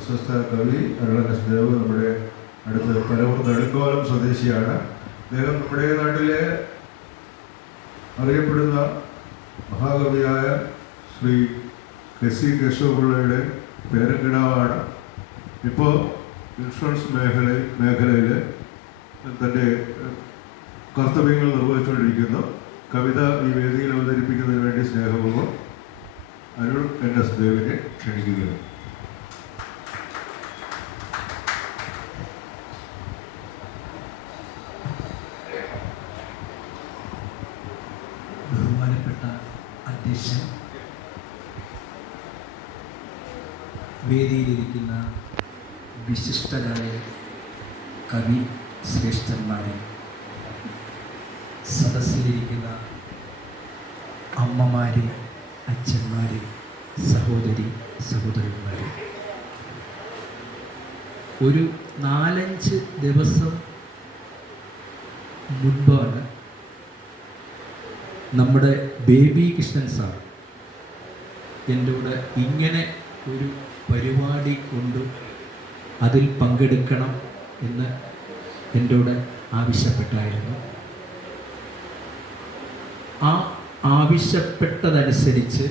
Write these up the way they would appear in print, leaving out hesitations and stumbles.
പ്രശസ്ത കവി അരുളൻ എസ് ദേവ് നമ്മുടെ അടുത്ത് പലവൂർ നെടുങ്കോലം സ്വദേശിയാണ്. അദ്ദേഹം നമ്മുടെ നാട്ടിലെ അറിയപ്പെടുന്ന മഹാകവിയായ ശ്രീ കെ.സി. കേശവപിള്ളയുടെ പേരക്കിടാവാണ്. ഇപ്പോൾ ഇൻഷുറൻസ് മേഖലയിൽ തൻ്റെ കർത്തവ്യങ്ങൾ നിർവഹിച്ചുകൊണ്ടിരിക്കുന്നു. കവിത ഈ വേദിയിൽ അവതരിപ്പിക്കുന്നതിന് വേണ്ടി സ്നേഹപൂർവ്വം അരുൾ എൻ.എസ്. ദേവിനെ ക്ഷണിക്കുകയാണ്. ബഹുമാനപ്പെട്ട അധ്യക്ഷൻ, വേദിയിലിരിക്കുന്ന വിശിഷ്ടരായ കവി ശ്രേഷ്ഠന്മാരെ, സദസ്സിലിരിക്കുന്ന അമ്മമാരെ, അച്ഛന്മാരെ, സഹോദരന്മാരെ, ഒരു 4-5 ദിവസം മുൻപാണ് നമ്മുടെ ബേബി കൃഷ്ണൻ സാർ എൻ്റെ കൂടെ ഇങ്ങനെ ഒരു പരിപാടി കൊണ്ട് അതിൽ പങ്കെടുക്കണം എന്ന് എൻ്റെ കൂടെ ആവശ്യപ്പെട്ടായിരുന്നു. ആ ആവശ്യപ്പെട്ടതനുസരിച്ച്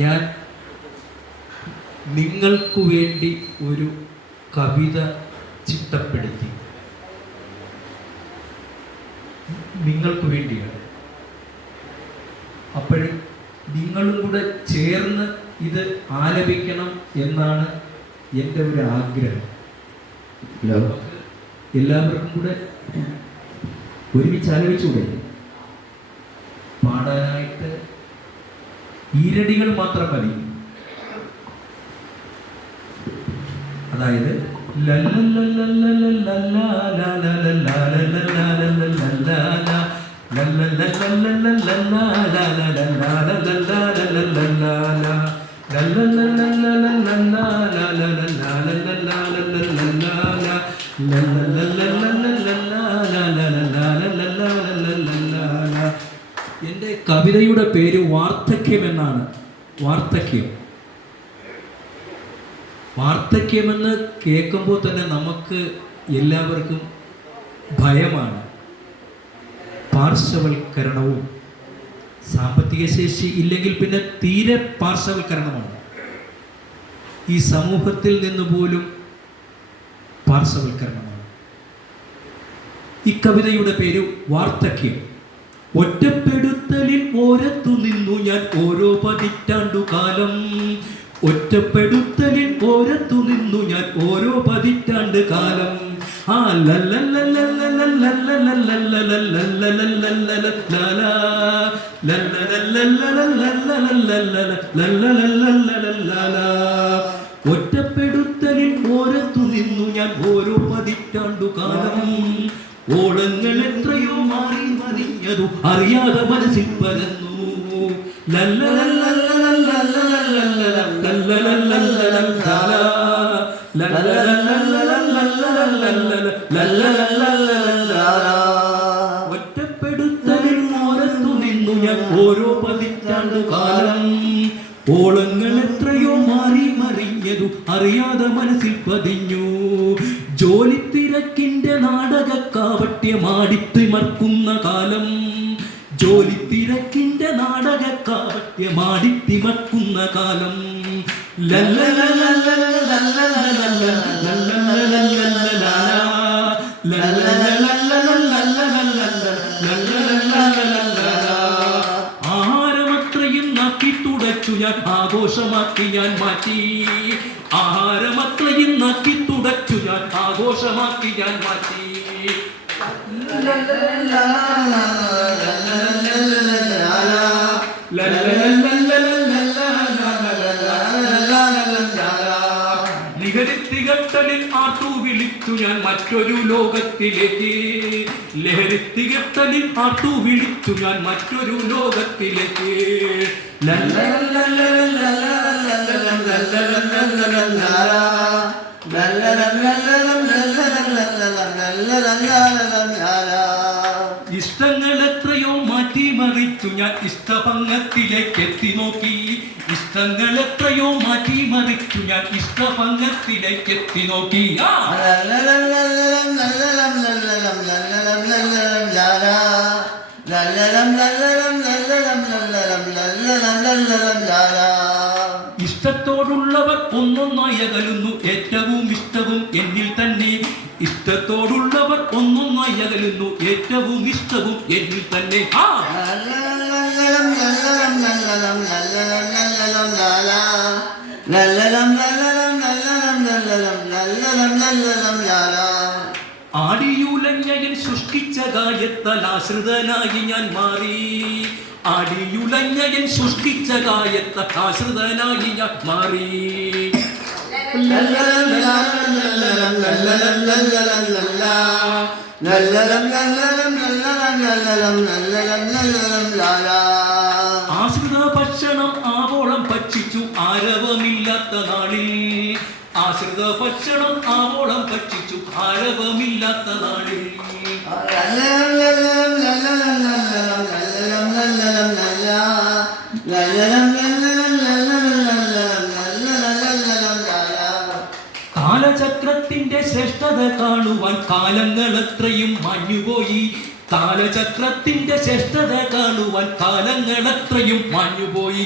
ഞാൻ നിങ്ങൾക്ക് വേണ്ടി ഒരു കവിത ചിട്ടപ്പെടുത്തി. നിങ്ങൾക്ക് വേണ്ടിയാണ്. അപ്പോഴും നിങ്ങളും കൂടെ ചേർന്ന് ഇത് ആലപിക്കണം എന്നാണ് എൻ്റെ ഒരു ആഗ്രഹം. എല്ലാവർക്കും കൂടെ ഒരുമിച്ച് ആലപിച്ചുകൂടെ? പാടാനായിട്ട് ഈരടികൾ മാത്രം മതി. അതായത് എൻ്റെ കവിതയുടെ പേര് വാർദ്ധക്യം എന്നാണ്. വാർദ്ധക്യമെന്ന് കേൾക്കുമ്പോൾ തന്നെ നമുക്ക് എല്ലാവർക്കും ഭയമാണ്. പാർശ്വവൽക്കരണവും സാമ്പത്തിക ശേഷി ഇല്ലെങ്കിൽ പിന്നെ തീരെ പാർശ്വവൽക്കരണമാണ്. ഈ സമൂഹത്തിൽ നിന്ന് പോലും പാർശ്വവൽക്കരണമാണ്. ഈ കവിതയുടെ പേര് വാർദ്ധക്യം. ഒറ്റപ്പെടുത്തലിൽ ഓരത്തു നിന്നു ഞാൻ ഓരോ പതിറ്റാണ്ടുകാലം. ഒറ്റപ്പെടുത്തലിൽ ഓരത്തു നിന്നു ഞാൻ ഓരോ പതിറ്റാണ്ട് കാലം. ആ ഒറ്റപ്പെടുത്തലിൽ ഓരത്തു നിന്നു ഞാൻ ഓരോ പതിറ്റാണ്ടു കാലം. ഓളങ്ങൾ എത്രയോ മാറി മറിഞ്ഞതു അറിയാതെ മനസ്സിൽ പരന്നു. ഒറ്റപ്പെടുത്തലിൽ ഓരത്തു നിന്നു ഞാൻ ഓരോ പതിറ്റാണ്ടു കാലം. ഓളങ്ങൾ എത്രയോ മാറി മറിഞ്ഞതു അറിയാതെ മനസ്സിൽ പതിഞ്ഞു. ജോലി തിരക്കിന്റെ നാടകക്കാവട്യമാടിത്തിമർക്കുന്ന കാലം. ജോലി തിരക്കിന്റെ നാടകക്കാവട്യമാടിത്തിമർക്കുന്ന കാലം. ആഹാരമത്രയും നക്കി തുടച്ചു ഞാൻ ആഘോഷമാക്കി ഞാൻ മാറ്റി. ആഹാരമത്രയും നക്കി തുടച്ചു ഞാൻ ആഘോഷമാക്കി ഞാൻ മാറ്റി. ലഹരിത്തികട്ടലിൽ ആട്ടു വിളിച്ചു ഞാൻ മറ്റൊരു ലോകത്തിലേക്ക്. ലഹരിത്തികട്ടലിൽ ആട്ടു വിളിച്ചു ഞാൻ മറ്റൊരു ലോകത്തിലേക്ക്. ഇഷ്ടങ്ങൾ എത്രയോ മാറ്റിമറിച്ച മറിച്ചു ഞാൻ ഇഷ്ടഭംഗത്തിലേക്ക് എത്തി നോക്കി. ഇഷ്ടങ്ങൾ എത്രയോ മാറ്റി മറിച്ചു ഞാൻ ഇഷ്ടഭംഗത്തിലേക്ക് എത്തി നോക്കി. ഇഷ്ടത്തോടുള്ളവർ ഒന്നൊന്നായി അകലുന്നു, ഏറ്റവും ഇഷ്ടവും എന്നിൽ തന്നെ. ഇഷ്ടത്തോടുള്ളവർ ഒന്നൊന്നായി അകലുന്നു, ഏറ്റവും ഇഷ്ടവും എന്നിൽ തന്നെ. ആടിയുലഞ്ഞയൻ സൃഷ്ടിച്ച ഗായത്താൽ ആശ്രിതനായി ഞാൻ മാറി. ആടിയുലഞ്ഞയൻ സൃഷ്ടിച്ച ഗായത്താൽ ആശ്രിതനായി ഞാൻ മാറി. ആശ്രിത ഭക്ഷണം ആവോളം ഭക്ഷിച്ചു ആരവമില്ലാത്ത നാളിൽ. ആശ്രിത ഭക്ഷണം ആവോളം ഭക്ഷിച്ചു ആരവമില്ലാത്ത നാളിൽ. കാലചക്രത്തിന്റെ ശ്രേഷ്ഠത കാണുവാൻ കാലങ്ങൾ എത്രയും മാഞ്ഞുപോയി. കാലചക്രത്തിന്റെ ശ്രേഷ്ഠത കാണുവാൻ കാലങ്ങൾ എത്രയും മാഞ്ഞുപോയി.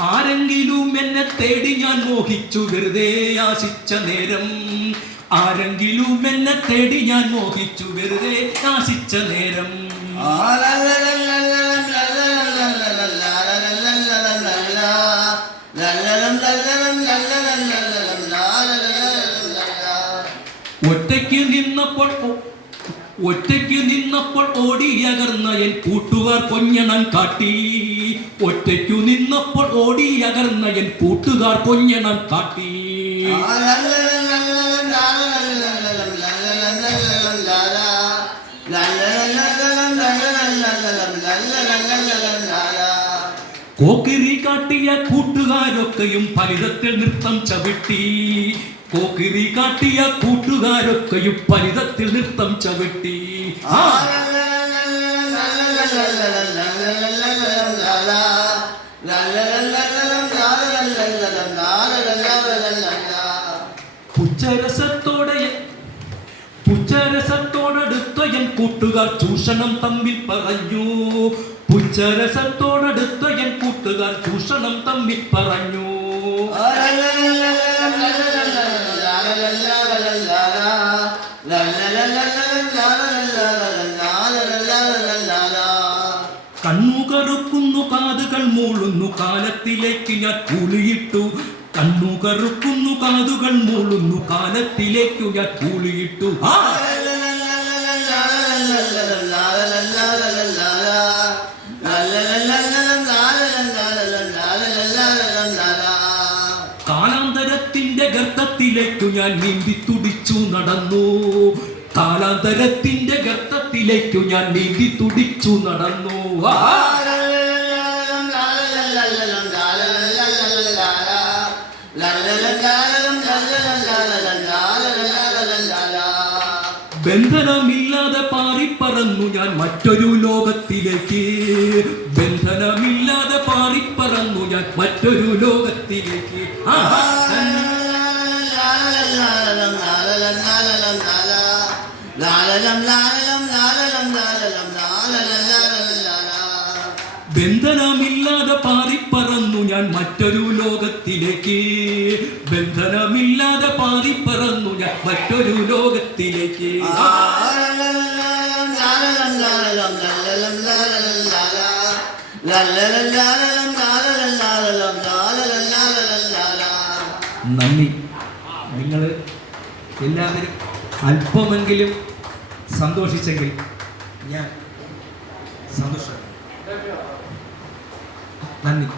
ആരെങ്കിലും എന്നെ തേടി ഞാൻ മോഹിച്ചു വെറുതെ ആശിച്ച നേരം. ആരെങ്കിലും എന്നെ തേടി ഞാൻ മോഹിച്ചു വെറുതെ ആശിച്ച നേരം. ഒറ്റയ്ക്ക് നിന്നപ്പോൾ ഓടിയകർന്ന എൻ കൂട്ടുകാർ കൊഞ്ഞണം കാട്ടി. ഒറ്റയ്ക്കു നിന്നപ്പോൾ ഓടിയകർന്ന എൻ കൂട്ടുകാർ കൊഞ്ഞണം കാട്ടി. കോക്കിരി കാട്ടിയ കൂട്ടുകാരൊക്കെയും ഫലിതത്തിൽ നൃത്തം ചവിട്ടി. കോക്കിരി കാട്ടിയ കൂട്ടുകാരൊക്കെയും ഫലിതത്തിൽ നൃത്തം ചവിട്ടി. പുച്ഛരസത്തോടടുത്ത എൻ കൂട്ടുകാർ ചൂഷണം തമ്മിൽ പറഞ്ഞു. പുച്ഛരസത്തോടടുത്ത എൻ കൂട്ടുകാർ ചൂഷണം തമ്മിൽ പറഞ്ഞു. കണ്ണുകറുക്കുന്നു കാതുകൾ മൂളുന്നു കാലത്തിലേക്ക് ഞാൻ കൂളിയിട്ടു. കണ്ണുകറുക്കുന്നു കാതുകൾ മൂളുന്നു കാലത്തിലേക്കു ഞാൻ കൂളിയിട്ടു. കാലാന്തരത്തിന്റെ ഗർത്തത്തിലേക്കു ഞാൻ നീന്തി തുടിച്ചു നടന്നു. കാലാന്തരത്തിന്റെ ഗർത്തത്തിലേക്കു ഞാൻ നീന്തി തുടിച്ചു നടന്നു. ബന്ധനമില്ലാതെ പാറിപ്പറന്നു ഞാൻ മറ്റൊരു ലോകത്തിലേക്ക്. ബന്ധനമില്ലാതെ പാറിപ്പറന്നു ഞാൻ മറ്റൊരു ലോകത്തിലേക്ക്. ബന്ധനമില്ലാതെ പാറിപ്പറന്നു ഞാൻ മറ്റൊരു ലോകത്തിലേക്ക്. ബന്ധനമില്ലാതെ പാറിപ്പറന്നു ഞാൻ മറ്റൊരു ലോകത്തിലേക്ക്. നന്ദി. നിങ്ങൾ എല്ലാവരും അല്പമെങ്കിലും സന്തോഷിച്ചെങ്കിൽ ഞാൻ സന്തോഷം. നന്ദി.